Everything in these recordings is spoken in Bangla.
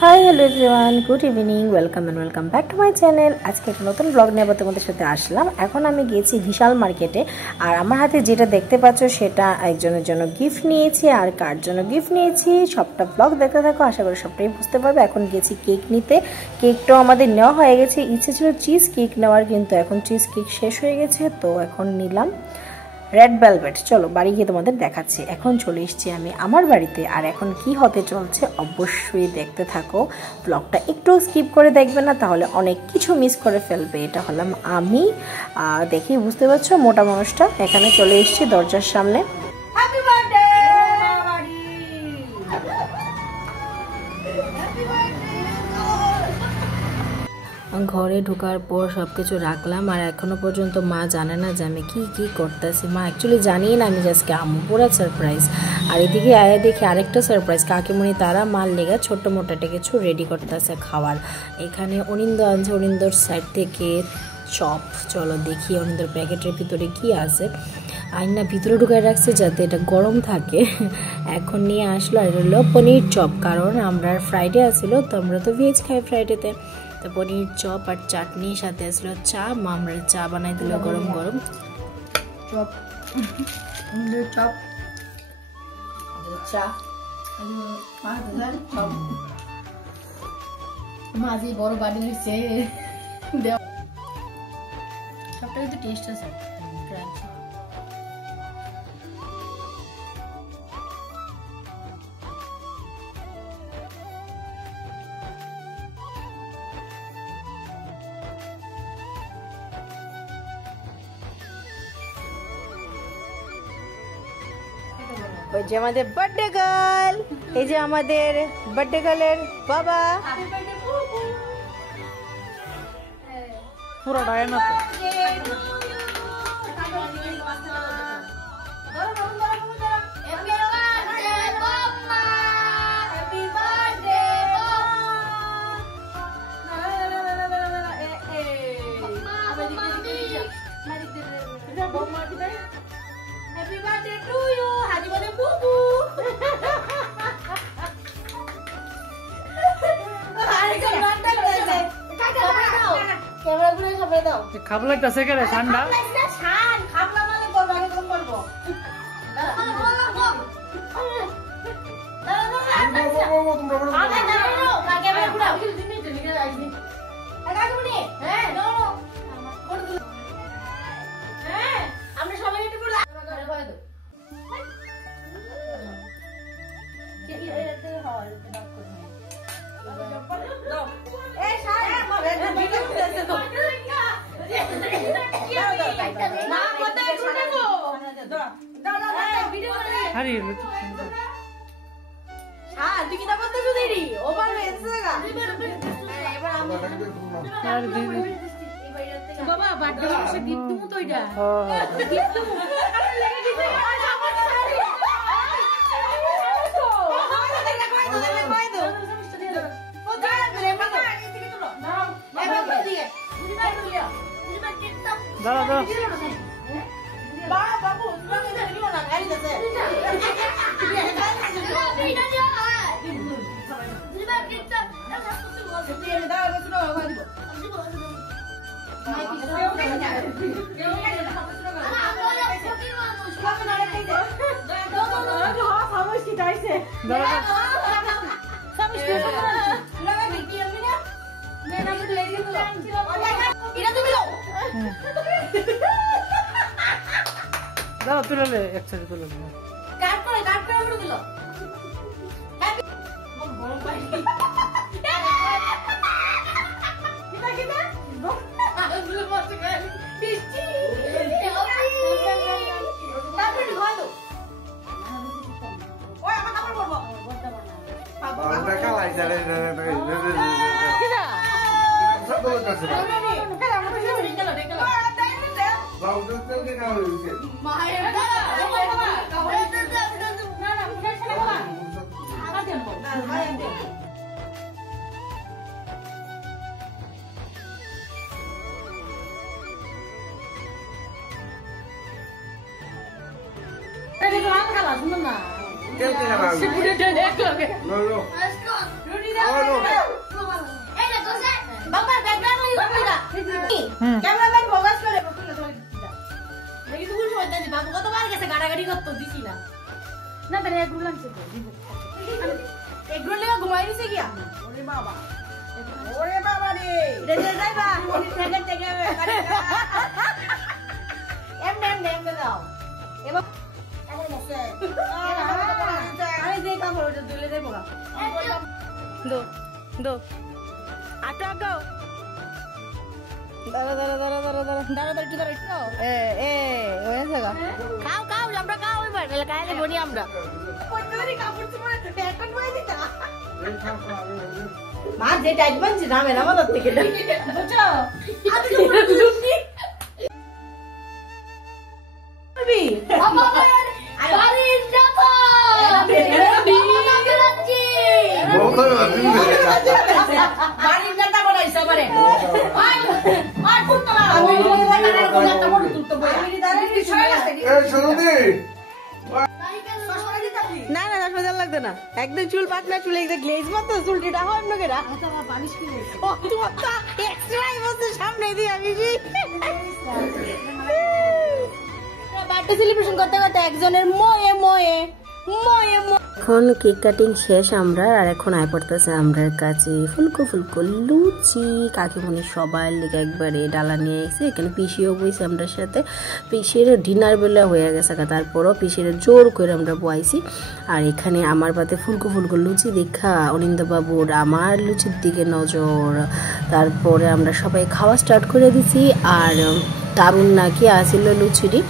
High hello everyone good evening welcome and welcome back to my channel. आज के एक नतून ब्लग निये তোমাদের সাথে আসলাম। এখন আমি গেছি বিশাল মার্কেটে, আর আমার হাতে যেটা দেখতে পাচ্ছ সেটা একজনের জন্য গিফট নিয়েছি, আর কার জন্য গিফট নিয়েছি সবটা ব্লগ দেখতে থাকো, আশা করি সবটাই বুঝতে পারবে। এখন গেছি কেক নিতে, কেকটাও আমাদের নেওয়া হয়ে গেছে। ইচ্ছে ছিল চিজ কেক নেওয়ার, কিন্তু এখন চিজ কেক শেষ হয়ে গেছে, তো এখন নিলাম রেড ভেলভেট। চলো বাড়ি গিয়ে তোমাদের দেখাচ্ছি। এখন চলে এসেছি আমি আমার বাড়িতে, আর এখন কি হতে চলছে অবশ্যই দেখতে থাকো। ব্লগটা একটু স্কিপ করে দেখবে না, তাহলে অনেক কিছু মিস করে ফেলবে। এটা হলাম আমি, দেখি বুঝতে পারছো মোটা মানুষটা। এখানে চলে এসেছি দরজার সামনে। ঘরে ঢোকার পর সব কিছু রাখলাম, আর এখনো পর্যন্ত মা জানে না যে আমি কি করতেছি। মা অ্যাকচুয়ালি জানিয়ে না আমি আজকে আম্মু পুরা সারপ্রাইজ। আর এদিকে আয়া দেখি আরেকটা সারপ্রাইজ, কাকিমণি তারা মাল লেগা ছোট্ট মোটাটা কিছু রেডি করতেছে খাবার। এখানে অনিন্দ আনছে, অনিন্দর সাইড থেকে চপ। চলো দেখি অনিন্দর প্যাকেটের ভিতরে কি আছে। আইনা ভিতরে ঢুকায় রাখছে যাতে এটা গরম থাকে। এখন নিয়ে আসলো, আর এটা হলো পনির চপ, কারণ আমরা ফ্রাইডে আসছিল, তো আমরা তো ভেজ খাই ফ্রাইডেতে। তো পনির চপ আর চাটনি, সাথে আসলো চা। মা আমরা চা বানাই দিল গরম গরম। চপ চপ চা মাঝে বড় বাড়ি হচ্ছে, সবটা কিন্তু টেস্ট আছে। ওই যে আমাদের বার্থডে গার্ল, এই যে আমাদের বার্থডে গার্লের বাবা। পুরো ডায়না তো Happy birthday to you. Happy birthday Bubu. খাব লাগতেছে কেন ঠান্ডা? খাবলা মানে করব, আমি কম করব। আমরা সবাই একটু করে বাবা বার্থডে মানুষের গিফট তুমি তো এটা গিফট তুমি দাও তুলে একসাথে তুলে কাট করে পুরো দিল। হ্যাপি বড় পাই কিটা কিটা আগুলো মত করে টিস্টি তারপরে হয় তো ওই আমার কাপড় পরবো বড়টা বাবা বাবা দেখা লাই যাবে কিটা সব বলতাছে না কেন আমরা তো রেখে দাও বাবু তো তেল কে খাওয়া হইছে মায়ের বাবা শুনো না তেল কিনা বাবা সিপুরেটা দেখো লো রুটি দাও এই যে দোসে বাবা ব্যাকগ্রাউন্ড ওই উপরেটা ক্যামেরাম্যান ফোকাস করে দেখি তো ভুল সময় দিছি বাবু কতবার গেছে গাড়াগাড়ি করতে দিছি না না তারে এক রুল আনছে তো দিব এক রুল লেগে ঘুমাই দিছে কি ওরে বাবা রে রে যাইবা থেকে থেকে এম দাও এবার এমন মছে আরে যে কাম হলো দুলে যাই বগা দো দো আটা গাও দাঁড়া দাঁড়া দাঁড়া দাঁড়া দাঁড়া দাঁড়া দাঁড়া একটু দাঁড়া একটু এ হয়ে যাগা খাও খাও আমরা খাও এবার তাহলে খাইলে বনি আমরা কতরি কাপড় তোমার প্যাটার্ন হয়ে দিতা মা যে টাইট বানছে না মেরা মত থেকে বুঝছো আমি তো লুঙ্গি বি বাবা আরে যাবো মোকল আপনি বাড়ির নাটা বলাইছো আমারে আর ফুটতো না আমি নাটা বড় তুলতো আমি দাঁড়িয়ে দিছি এই শুনুদি না না 10,000 লাগবে না একদম চুল পাতলা চুল একদম গ্লেজ মত চুলটিটা হয় না কেডা আচ্ছা মা পালিশ কি ও তোমার এক্সট্রাই বসে সামনে দিয়ে আমি বার্থডে সেলিব্রেশন করতে করতে একজনের ময়ে ময়ে ময়ে এখন কেক কাটিং শেষ আমরা আর এখন আয় পড়তেছে আমরার কাছে ফুলকো ফুলকো লুচি কাকিমণি সবাই লেগে একবারে ডালা নিয়ে এসে এখানে পিসিও বইছে আমরা সাথে পিসির ডিনার বেলা হয়ে গেছে তারপরও পিসির জোর করে আমরা বইছি আর এখানে আমার পাতে ফুলকো ফুলকো লুচি দেখা অনিন্দবাবুর আমার লুচির দিকে নজর তারপরে আমরা সবাই খাওয়া স্টার্ট করে দিছি আর দারুণ নাকি আসিল লুচিটি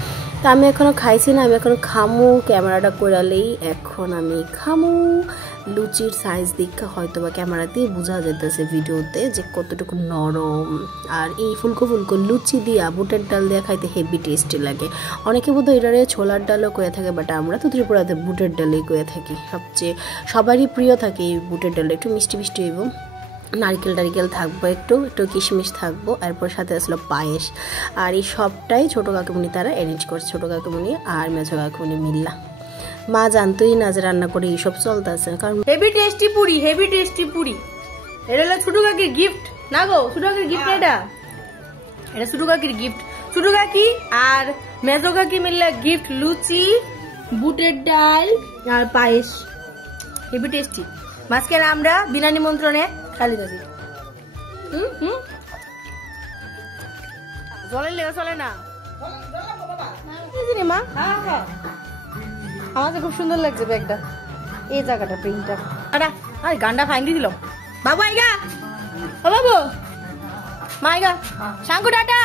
তা আমি এখনো খাইছি না আমি এখন খামু ক্যামেরাটা করালেই এখন আমি খামু লুচির সাইজ দেখা হয়তো বা ক্যামেরা দিয়ে বোঝা যেতেছে ভিডিওতে যে কতটুকু নরম আর এই ফুলকো ফুলকো লুচি দিয়া বুটের ডাল দিয়ে খাইতে হেভি টেস্টি লাগে অনেকে বোধহয় এটারে ছোলার ডালও কয়ে থাকে বাট আমরা তো ত্রিপুরাতে বুটের ডালই কয়ে থাকি সবচেয়ে সবারই প্রিয় থাকে এই বুটের ডালটা একটু মিষ্টি মিষ্টি হইব নারকেল টারকেল থাকবো একটু একটু কিশমিশ থাকবো এরপর সাথে আসলো পায়েস আর এই সবটাই ছোটো কাকুমনি তারা অ্যারেঞ্জ করছে ছোটো কাকুমনি আর মেঝো কাকুমনি মিল্লা মা জানতোই না যে রান্না করে এইসব চলতেছে কারণ হেভি টেস্টি পুরি এটা হলো ছোটো কাকির গিফট না গো ছোটো কাকির গিফট এটা ছোটো কাকির গিফট ছোটো কাকি আর মেঝো কাকি মিল্লা গিফট লুচি বুটের ডাল আর পায়েস হেভি টেস্টি মাঝখানে আমরা বিনা নিমন্ত্রণে খালি যাচ্ছি জলের লেগে চলে না মা আমার খুব সুন্দর লাগছে ব্যাগটা এই জায়গাটা প্রিন্টটা আরে গান্ডা ফাইন দিয়ে দিল বাবু আইগা ও বাবু মা আইগা শাঙ্কু টাটা